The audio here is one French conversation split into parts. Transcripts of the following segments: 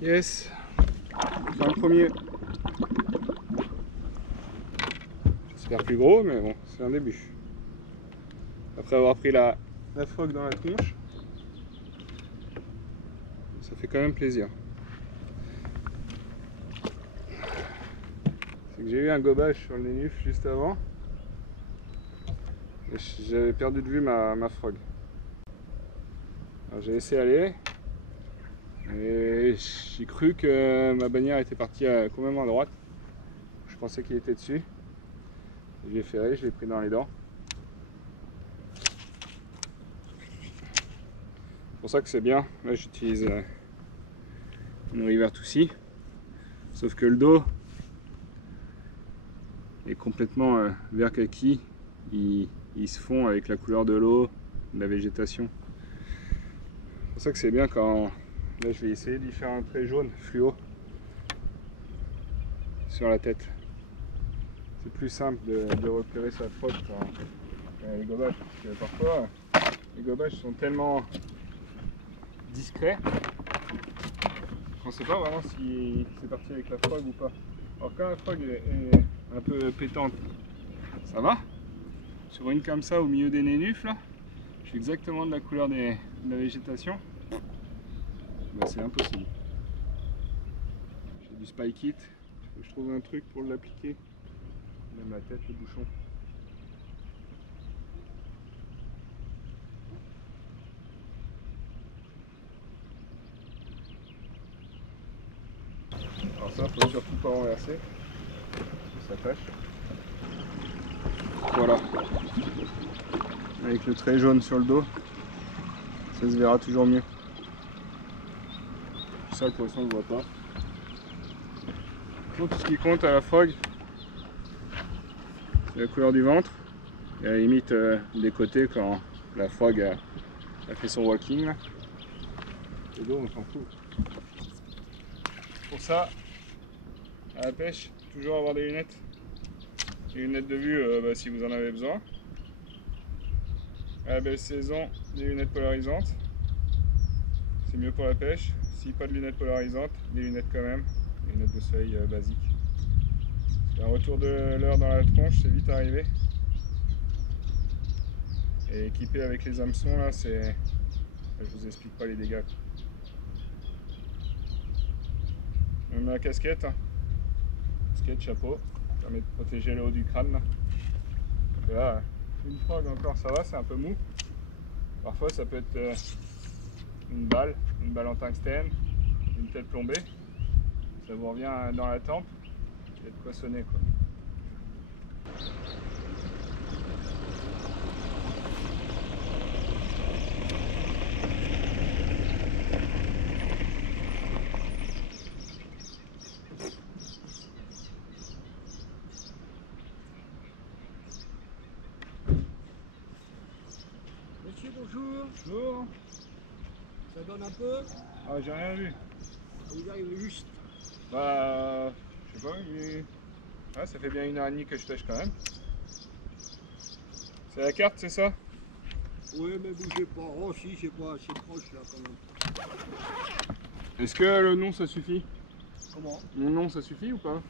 Yes, c'est un premier. J'espère plus gros, mais bon, c'est un début. Après avoir pris la frog dans la tronche, ça fait quand même plaisir. C'est que j'ai eu un gobage sur le nénuf juste avant. Et j'avais perdu de vue ma frog. Alors j'ai laissé aller. Et j'ai cru que ma bannière était partie complètement à droite. Je pensais qu'il était dessus. Je l'ai ferré, je l'ai pris dans les dents. C'est pour ça que c'est bien. Là j'utilise une River Toucy. Sauf que le dos est complètement vert kaki. Il se fond avec la couleur de l'eau, de la végétation. C'est pour ça que c'est bien quand... Là je vais essayer d'y faire un trait jaune fluo sur la tête. C'est plus simple de repérer sa frog quand les gobages. Parce que parfois les gobages sont tellement discrets qu'on ne sait pas vraiment si c'est parti avec la frog ou pas. Alors quand la frog est un peu pétante, ça va. Sur une comme ça au milieu des nénufs là, je suis exactement de la couleur de la végétation. Bah, c'est impossible. J'ai du spike it, faut que je trouve un truc pour l'appliquer. Même la tête, le bouchon. Alors ça, faut surtout pas renverser, ça tâche. Voilà. Avec le trait jaune sur le dos, ça se verra toujours mieux. Ça, le poisson ne voit pas. Donc, tout ce qui compte à la frog, c'est la couleur du ventre. Et à la limite des côtés quand la frog a fait son walking. Là. Le dos, on s'en fout. Pour ça, à la pêche, toujours avoir des lunettes. Des lunettes de vue si vous en avez besoin. À la belle saison, des lunettes polarisantes. C'est mieux pour la pêche. Si pas de lunettes polarisantes, des lunettes quand même. Des lunettes de soleil basiques. Un retour de l'heure dans la tronche, c'est vite arrivé. Et équipé avec les hameçons là, c'est... Je vous explique pas les dégâts. Même la casquette. Casquette, chapeau. Ça permet de protéger le haut du crâne là. Et là, une frog encore ça va, c'est un peu mou. Parfois ça peut être une balle en tungstène, une tête plombée. Ça vous revient dans la tempe, il y a de quoi sonner quoi. Monsieur, bonjour. Bonjour. Ça donne un peu? Ah, j'ai rien vu. Vous arrivez juste. Bah, je sais pas, ah, ça fait bien 1h30 que je pêche quand même. C'est la carte, c'est ça? Oui, mais bougez pas. Oh, si, c'est pas assez proche là quand même. Est-ce que le nom ça suffit? Comment? Mon nom ça suffit ou pas?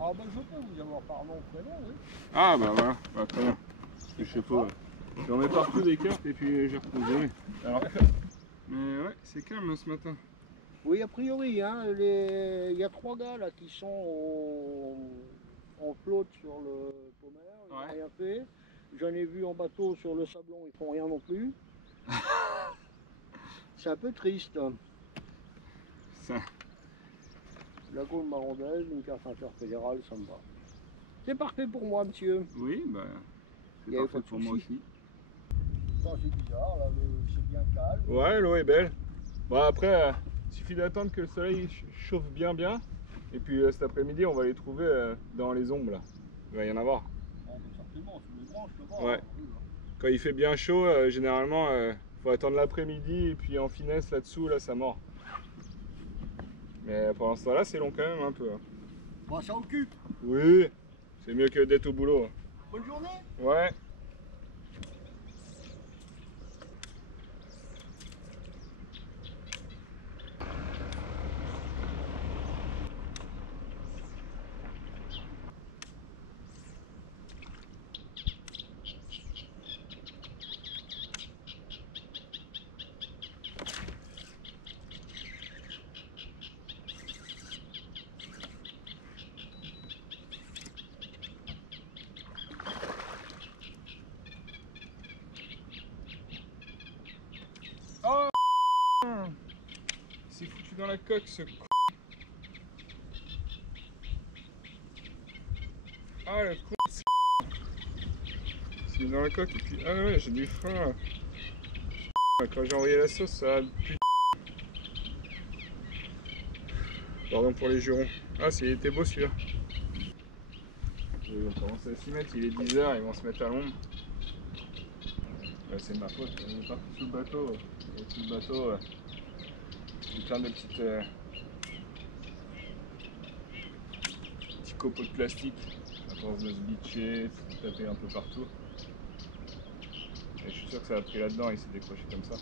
Ah, ben je peux vous avoir par nom, prénom, oui. Ah, bah voilà, bah, très bien. Je sais pas. J'en mets partout des cartes et puis j'y retrouve jamais. Alors, mais ouais, c'est calme ce matin. Oui, a priori, hein, il y a 3 gars là qui sont en flotte sur le Pommer, ils n'ont rien fait. J'en ai vu en bateau sur le Sablon, ils font rien non plus. C'est un peu triste. Ça. La Gaule marondaise, une carte interfédérale, ça me va. C'est parfait pour moi, monsieur. Oui, bah, c'est Il y avait parfait pas de pour moi souci. aussi. Non, c'est bizarre, là, c'est bien calme. Ouais, l'eau est belle. Bon, après, il suffit d'attendre que le soleil chauffe bien. Et puis cet après-midi, on va les trouver dans les ombres là. Il va y en avoir. Oh, bah, certainement, sous les branches, là-bas. Ouais. Oui, là. Quand il fait bien chaud, généralement, faut attendre l'après-midi et puis en finesse là-dessous, là, ça mord. Mais pendant ce temps-là, c'est long quand même un peu. Hein. Bon, ça occupe. Oui, c'est mieux que d'être au boulot. Hein. Bonne journée. Ouais. s'est foutu dans la coque ce con. Ah le con. Il s'est mis dans la coque et puis. Ah ouais, j'ai du frein. Quand j'ai envoyé la sauce, ça a putain. Pardon pour les jurons. Ah, il était beau celui-là. Ils vont commencer à s'y mettre, il est 10 h, ils vont se mettre à l'ombre. C'est ma faute, on est parti sous le bateau. Et sous le bateau, il y a plein de petits copeaux de plastique. À force de se bitcher, de se taper un peu partout. Et je suis sûr que ça a pris là-dedans, il s'est décroché comme ça.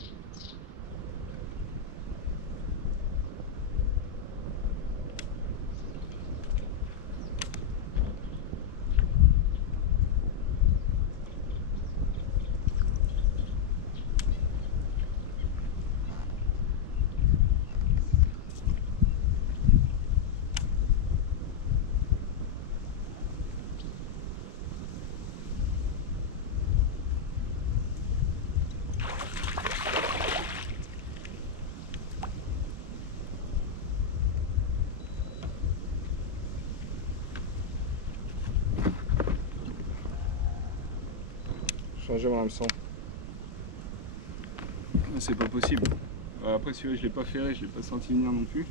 Changer mon hameçon. C'est pas possible. Après celui-là je l'ai pas ferré, je l'ai pas senti venir non plus.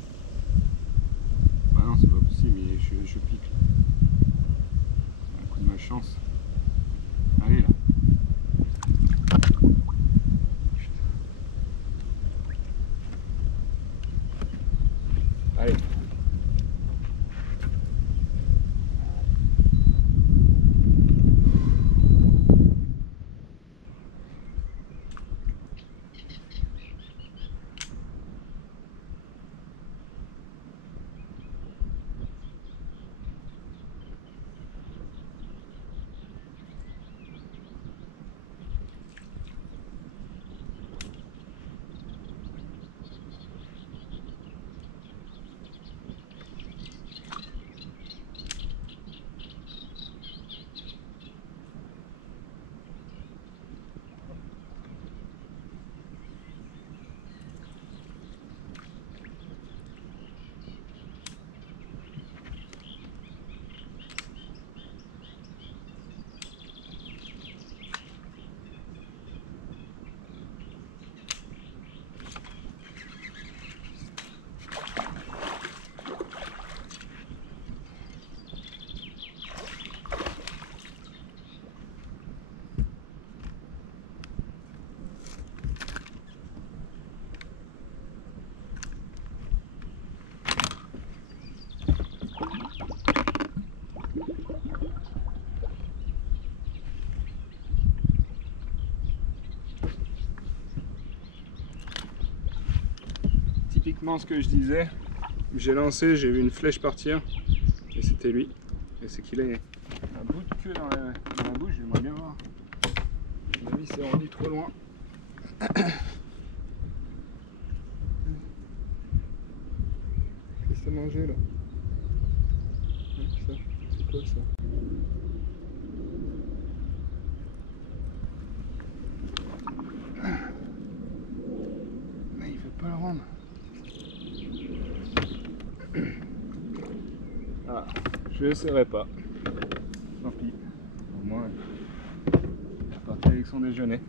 Bah non c'est pas possible, je pique. Un coup de malchance. Allez là. Allez. Typiquement ce que je disais, j'ai lancé, j'ai vu une flèche partir et c'était lui. Et c'est qu'il a un bout de queue dans la bouche, j'aimerais bien voir. À mon avis, c'est rendu trop loin. Qu'est-ce que t'as mangé là? Ça, c'est quoi ça? Mais il veut pas le rendre. Ah, je ne serai pas. Tant pis. Au moins, il est reparti avec son déjeuner.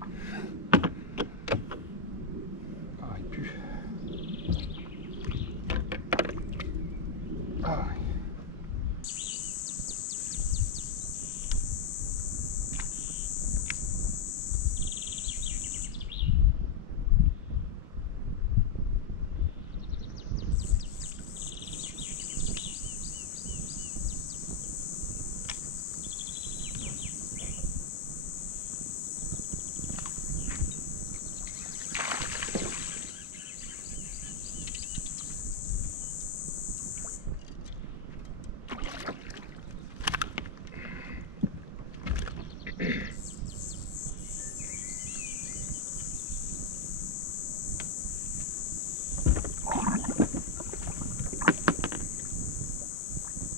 Ah, il pue. Ah.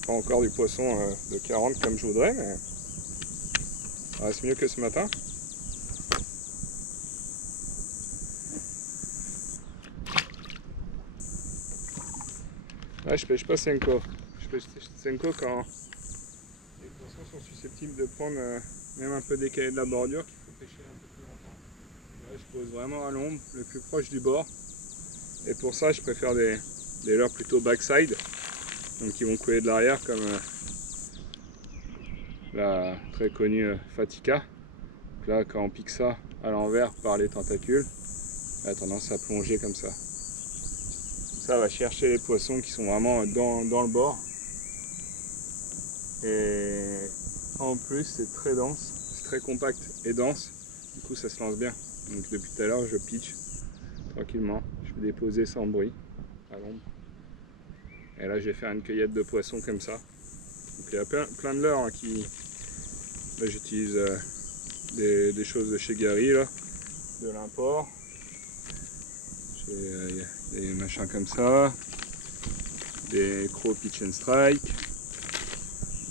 Pas encore du poisson de 40 comme je voudrais, mais ça reste mieux que ce matin. Là, je pêche pas Senko. Je pêche Senko quand les poissons sont susceptibles de prendre même un peu décalé de la bordure, qu'il faut pêcher un peu plus longtemps. Là, je pose vraiment à l'ombre, le plus proche du bord. Et pour ça, je préfère des leurres plutôt backside, donc qui vont couler de l'arrière, comme la très connue Fatica. Donc là, quand on pique ça à l'envers par les tentacules, elle a tendance à plonger comme ça. Ça va chercher les poissons qui sont vraiment dans le bord. Et en plus, c'est très dense, c'est très compact et dense. Du coup, ça se lance bien. Donc depuis tout à l'heure, je pitch tranquillement. Je vais déposer sans bruit à l'ombre. Et là, je vais faire une cueillette de poissons comme ça. Donc il y a plein de leurres hein, qui... Là, j'utilise des choses de chez Gary, là, de l'import. Il y a des machins comme ça, des crocs pitch and strike,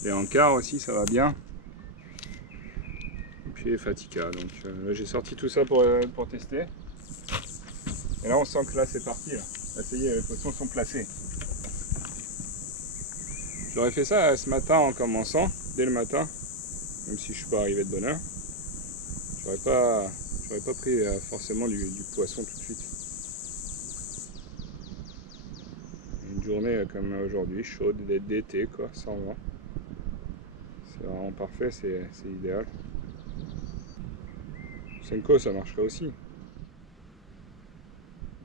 des encars aussi, ça va bien. Et puis les Fatica. Donc là, j'ai sorti tout ça pour tester. Et là, on sent que là, c'est parti. Là, ça y est, les poissons sont placés. J'aurais fait ça ce matin en commençant, dès le matin, même si je suis pas arrivé de bonne heure. J'aurais pas pris forcément du poisson tout de suite. Une journée comme aujourd'hui, chaude, d'été quoi, sans vent. C'est vraiment parfait, c'est idéal. Senko ça marcherait aussi.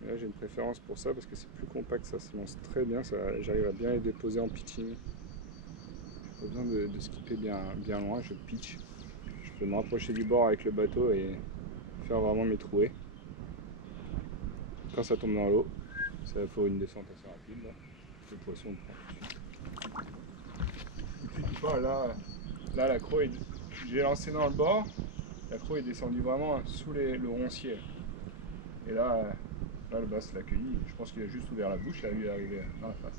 Là j'ai une préférence pour ça parce que c'est plus compact, ça se lance très bien, j'arrive à bien les déposer en pitching. Pas besoin de skipper bien loin, je pitch. Je peux me rapprocher du bord avec le bateau et faire vraiment mes trouées. Quand ça tombe dans l'eau, ça faut une descente assez rapide. Là. Le poisson le prend. Et puis tu vois, là la croix, j'ai lancé dans le bord, la croix est descendue vraiment sous le roncier. Et là le bass l'a accueilli. Je pense qu'il a juste ouvert la bouche et a lui arrivé dans la face.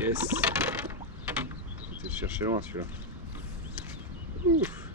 Yes. Je vais chercher loin celui-là. Ouf.